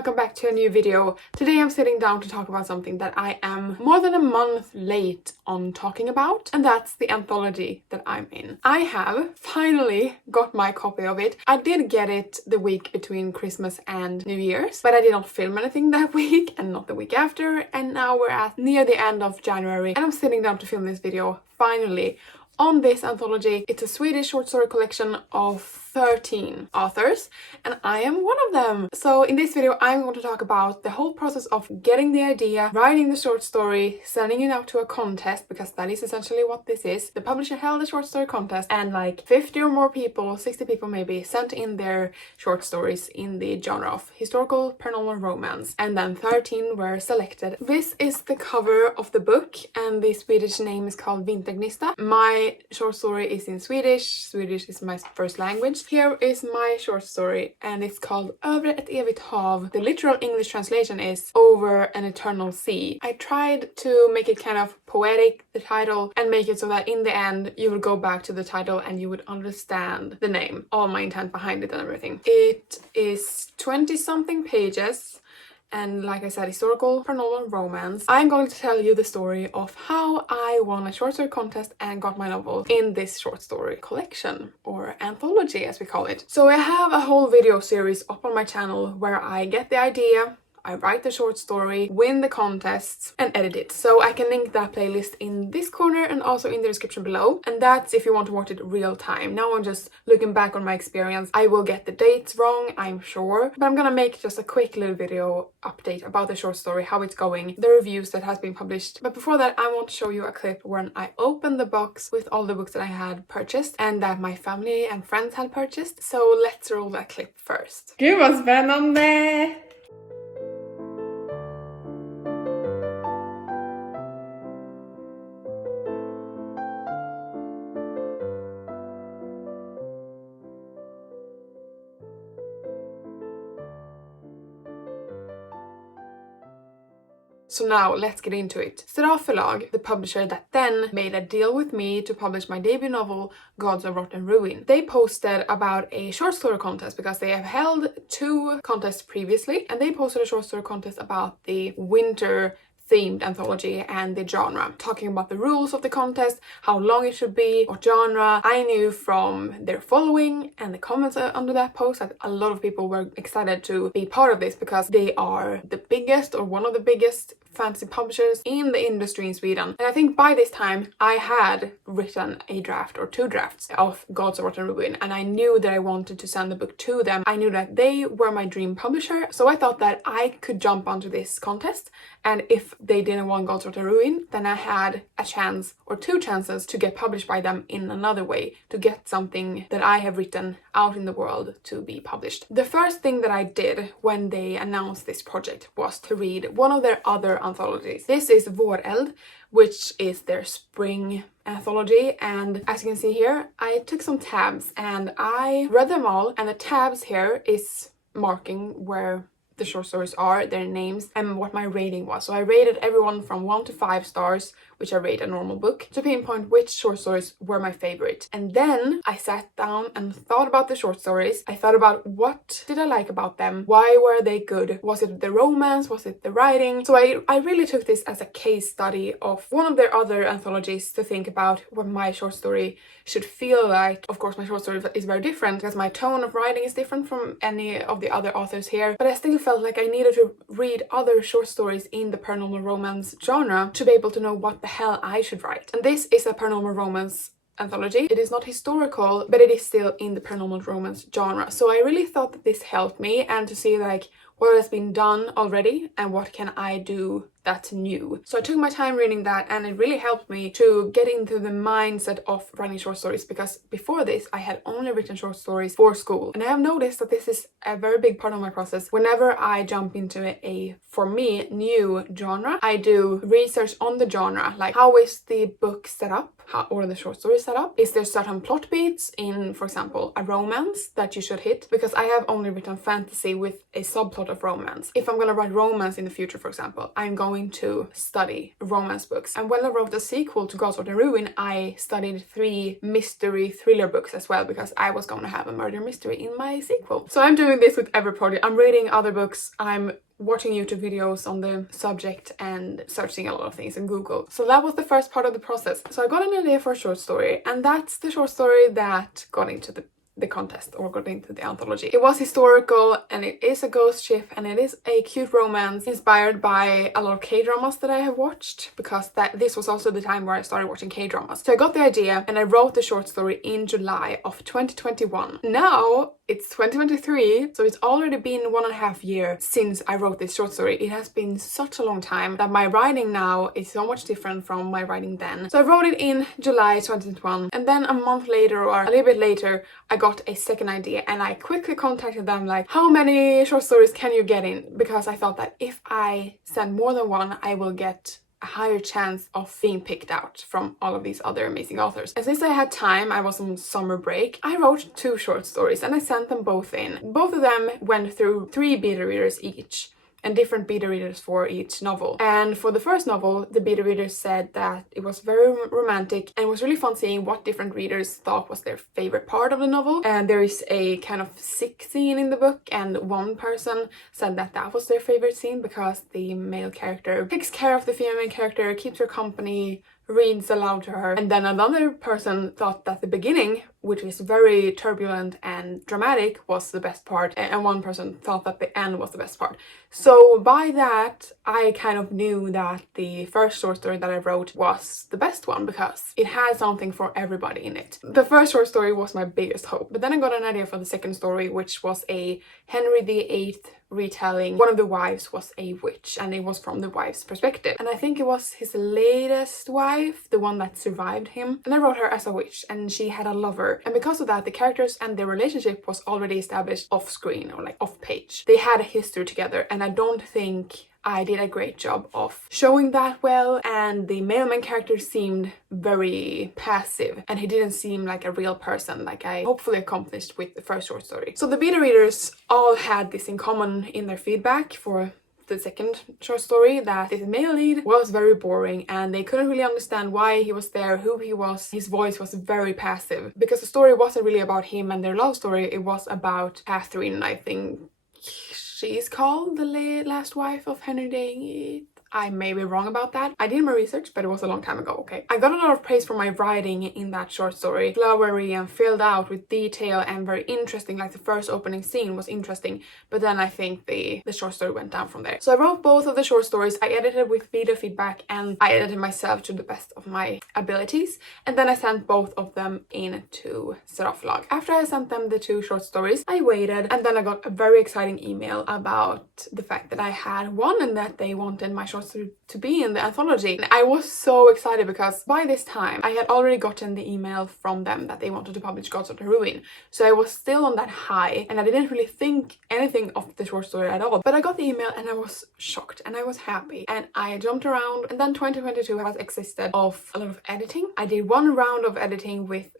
welcome back to a new video. Today I'm sitting down to talk about something that I am more than a month late on talking about, and that's the anthology that I'm in. I have finally got my copy of it. I did get it the week between Christmas and New Year's, but I did not film anything that week and not the week after, and now we're at near the end of January and I'm sitting down to film this video finally on this anthology. It's a Swedish short story collection of 13 authors, and I am one of them. So in this video I'm going to talk about the whole process of getting the idea, writing the short story, sending it out to a contest, because that is essentially what this is. The publisher held a short story contest and like 50 or more people, 60 people maybe, sent in their short stories in the genre of historical paranormal romance, and then 13 were selected. This is the cover of the book, and the Swedish name is called Vintergnista. My short story is in Swedish. Swedish is my first language. Here is my short story, and it's called Över ett evigt hav. The literal English translation is Over an Eternal Sea. I tried to make it kind of poetic, the title, and make it so that in the end you would go back to the title and you would understand the name, all my intent behind it and everything. It is 20-something pages. And like I said, historical paranormal romance. I'm going to tell you the story of how I won a short story contest and got my novel in this short story collection, or anthology as we call it. So I have a whole video series up on my channel where I get the idea, I write the short story, win the contests, and edit it. So I can link that playlist in this corner and also in the description below. And that's if you want to watch it real time. Now I'm just looking back on my experience. I will get the dates wrong, I'm sure. But I'm gonna make just a quick little video update about the short story, how it's going, the reviews that has been published. But before that, I want to show you a clip when I opened the box with all the books that I had purchased and that my family and friends had purchased. So let's roll that clip first. Gud vad spännande! So now let's get into it. Stad Förlag, the publisher that then made a deal with me to publish my debut novel, Gods of Rot and Ruin. They posted about a short story contest because they have held 2 contests previously, and they posted a short story contest about the winter themed anthology and the genre, talking about the rules of the contest, how long it should be, what genre. I knew from their following and the comments under that post that a lot of people were excited to be part of this because they are the biggest or one of the biggest fantasy publishers in the industry in Sweden. And I think by this time I had written a draft or 2 drafts of Gods of Rot and Ruin, and I knew that I wanted to send the book to them. I knew that they were my dream publisher, so I thought that I could jump onto this contest, and if they didn't want Gods of Rot and Ruin, then I had a chance or 2 chances to get published by them in another way, to get something that I have written out in the world to be published. The first thing that I did when they announced this project was to read one of their other anthologies. This is Våreld, which is their spring anthology, and as you can see here, I took some tabs and I read them all, and the tabs here is marking where the short stories are, their names, and what my rating was. So I rated everyone from 1 to 5 stars, which I rate a normal book, to pinpoint which short stories were my favorite. And then I sat down and thought about the short stories. I thought about what did I like about them? Why were they good? Was it the romance? Was it the writing? So I really took this as a case study of one of their other anthologies to think about what my short story should feel like. Of course, my short story is very different because my tone of writing is different from any of the other authors here, but I still felt like I needed to read other short stories in the paranormal romance genre to be able to know what the hell I should write. And this is a paranormal romance anthology. It is not historical, but it is still in the paranormal romance genre. So I really thought that this helped me, and to see like what has been done already and what can I do that's new. So I took my time reading that, and it really helped me to get into the mindset of writing short stories, because before this I had only written short stories for school, and I have noticed that this is a very big part of my process. Whenever I jump into a, for me, new genre, I do research on the genre, like how is the book set up, or the short story set up? Is there certain plot beats in, for example, a romance that you should hit? Because I have only written fantasy with a subplot lot of romance. If I'm gonna write romance in the future, for example, I'm going to study romance books. And when I wrote the sequel to Gods, Wrath and Ruin, I studied 3 mystery thriller books as well, because I was going to have a murder mystery in my sequel. So I'm doing this with every project. I'm reading other books, I'm watching YouTube videos on the subject and searching a lot of things in Google. So that was the first part of the process. So I got an idea for a short story, and that's the short story that got into the contest, or got into the anthology. It was historical, and it is a ghost ship, and it is a cute romance inspired by a lot of K-dramas that I have watched, because this was also the time where I started watching K-dramas. So I got the idea and I wrote the short story in July of 2021. Now it's 2023, so it's already been 1.5 years since I wrote this short story. It has been such a long time that my writing now is so much different from my writing then. So I wrote it in July 2021, and then a month later, or a little bit later, I got a second idea, and I quickly contacted them like, how many short stories can you get in? Because I thought that if I send more than one, I will get a higher chance of being picked out from all of these other amazing authors. And since I had time, I was on summer break, I wrote 2 short stories and I sent them both in. Both of them went through 3 beta readers each, and different beta readers for each novel. And for the first novel, the beta readers said that it was very romantic, and it was really fun seeing what different readers thought was their favorite part of the novel. And there is a kind of sick scene in the book, and one person said that that was their favorite scene because the male character takes care of the female character, keeps her company, reads aloud to her. And then another person thought that the beginning, which is very turbulent and dramatic, was the best part, and one person thought that the end was the best part. So by that, I kind of knew that the first short story that I wrote was the best one, because it had something for everybody in it. The first short story was my biggest hope, but then I got an idea for the second story, which was a Henry VIII retelling. One of the wives was a witch, and it was from the wife's perspective, and I think it was his latest wife, the one that survived him, and I wrote her as a witch, and she had a lover, and because of that, the characters and their relationship was already established off screen, or like off page. They had a history together, and I don't think I did a great job of showing that well, and the male main character seemed very passive, and he didn't seem like a real person, like I hopefully accomplished with the first short story. So the beta readers all had this in common in their feedback for the second short story, that this male lead was very boring, and they couldn't really understand why he was there, who he was. His voice was very passive, because the story wasn't really about him and their love story. It was about Catherine, I think she's called, the last wife of Henry VIII. I may be wrong about that. I did my research, but it was a long time ago, okay? I got a lot of praise for my writing in that short story. Flowery and filled out with detail and very interesting, like the first opening scene was interesting, but then I think the short story went down from there. So I wrote both of the short stories, I edited with beta feedback, and I edited myself to the best of my abilities, and then I sent both of them in to Seraphlog. After I sent them the 2 short stories, I waited, and then I got a very exciting email about the fact that I had won and that they wanted my short to be in the anthology. And I was so excited, because by this time I had already gotten the email from them that they wanted to publish Gods of Ruin. So I was still on that high, and I didn't really think anything of the short story at all. But I got the email and I was shocked and I was happy, and I jumped around. And then 2022 has existed of a lot of editing. I did 1 round of editing with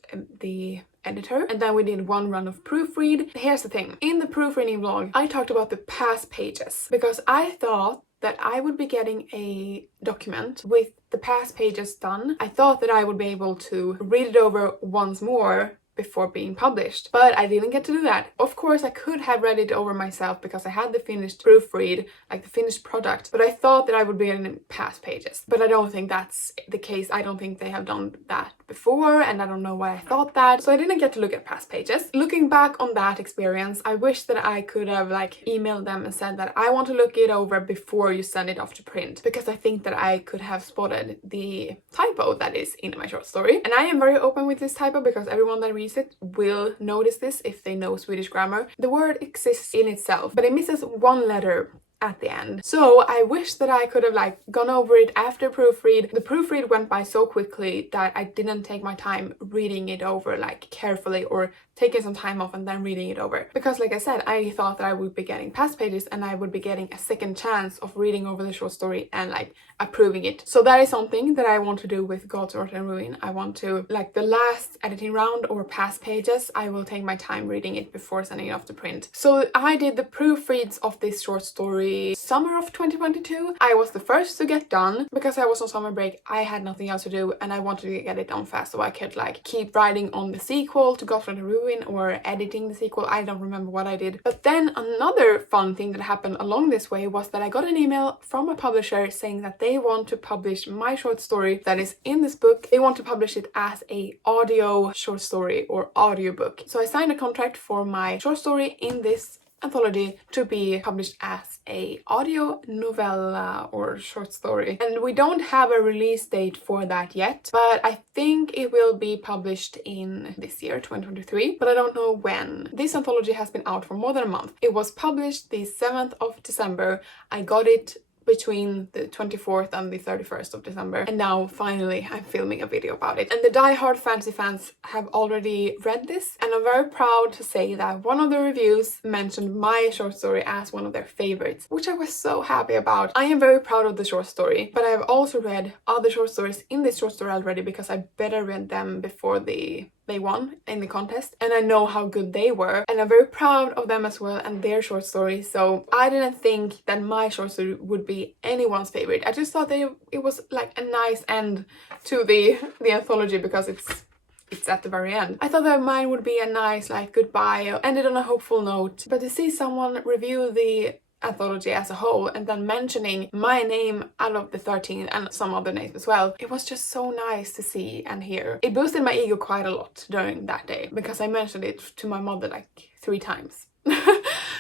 the editor, and then we did 1 run of proofread. Here's the thing, in the proofreading vlog I talked about the past pages, because I thought that I would be getting a document with the past pages done. I thought that I would be able to read it over once more before being published, but I didn't get to do that. Of course, I could have read it over myself because I had the finished proofread, like the finished product, but I thought that I would be getting past pages. But I don't think that's the case. I don't think they have done that before, and I don't know why I thought that, so I didn't get to look at past pages. Looking back on that experience, I wish that I could have like emailed them and said that I want to look it over before you send it off to print, because I think that I could have spotted the typo that is in my short story. And I am very open with this typo, because everyone that reads it will notice this if they know Swedish grammar. The word exists in itself, but it misses 1 letter at the end. So I wish that I could have like gone over it after proofread. The proofread went by so quickly that I didn't take my time reading it over like carefully, or taking some time off and then reading it over. Because like I said, I thought that I would be getting past pages and I would be getting a second chance of reading over the short story and like approving it. So that is something that I want to do with Gods, Rot and Ruin. I want to, like the last editing round or past pages, I will take my time reading it before sending it off to print. So I did the proofreads of this short story summer of 2022. I was the first to get done because I was on summer break. I had nothing else to do and I wanted to get it done fast so I could like keep writing on the sequel to Gods, Rot and Ruin, or editing the sequel. I don't remember what I did. But then another fun thing that happened along this way was that I got an email from a publisher saying that they want to publish my short story that is in this book. They want to publish it as a audio short story or audiobook. So I signed a contract for my short story in this anthology to be published as a audio novella or short story, and we don't have a release date for that yet, but I think it will be published in this year 2023, but I don't know when. This anthology has been out for more than a month. It was published the 7th of December. I got it between the 24th and the 31st of December, and now finally I'm filming a video about it. And the die-hard fantasy fans have already read this, and I'm very proud to say that one of the reviews mentioned my short story as one of their favorites, which I was so happy about. I am very proud of the short story, but I have also read other short stories in this short story already because I better read them before they won in the contest, and I know how good they were, and I'm very proud of them as well and their short story. So I didn't think that my short story would be anyone's favorite. I just thought that it was like a nice end to the anthology because it's at the very end. I thought that mine would be a nice like goodbye, ended on a hopeful note, but to see someone review the anthology as a whole and then mentioning my name out of the 13 and some other names as well, it was just so nice to see and hear. It boosted my ego quite a lot during that day because I mentioned it to my mother like 3 times.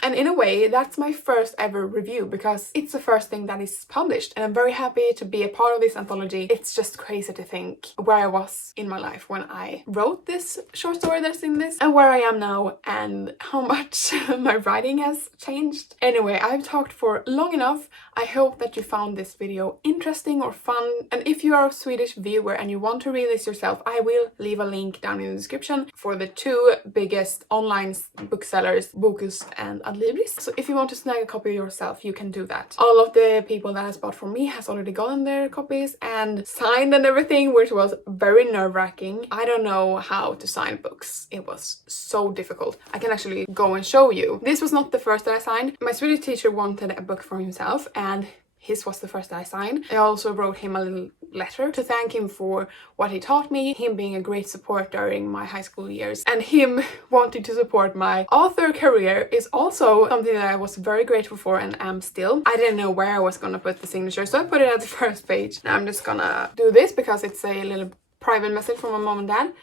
And in a way, that's my first ever review because it's the first thing that is published, and I'm very happy to be a part of this anthology. It's just crazy to think where I was in my life when I wrote this short story that's in this and where I am now and how much my writing has changed. Anyway, I've talked for long enough. I hope that you found this video interesting or fun, and if you are a Swedish viewer and you want to read this yourself, I will leave a link down in the description for the 2 biggest online booksellers, Bookstagram and Adlibris. So if you want to snag a copy yourself, you can do that. All of the people that has bought from me has already gotten their copies and signed and everything, which was very nerve-wracking. I don't know how to sign books. It was so difficult. I can actually go and show you. This was not the first that I signed. My Swedish teacher wanted a book for himself and his was the first that I signed. I also wrote him a little letter to thank him for what he taught me, him being a great support during my high school years, and him wanting to support my author career is also something that I was very grateful for and am still. I didn't know where I was gonna put the signature, so I put it at the first page. Now I'm just gonna do this because it's a little private message from my mom and dad.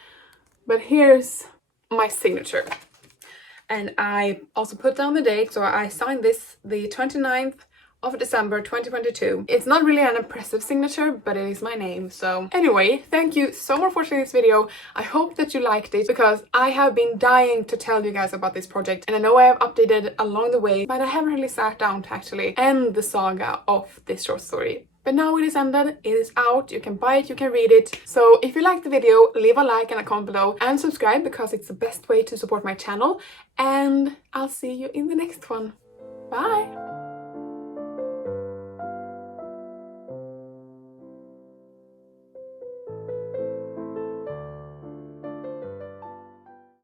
But here's my signature. And I also put down the date, so I signed this the 29th of December 2022. It's not really an impressive signature, but it is my name. So anyway, thank you so much for watching this video. I hope that you liked it because I have been dying to tell you guys about this project, and I know I have updated along the way, but I haven't really sat down to actually end the saga of this short story. But now it is ended, it is out, you can buy it, you can read it. So if you liked the video, leave a like and a comment below and subscribe because it's the best way to support my channel, and I'll see you in the next one. Bye!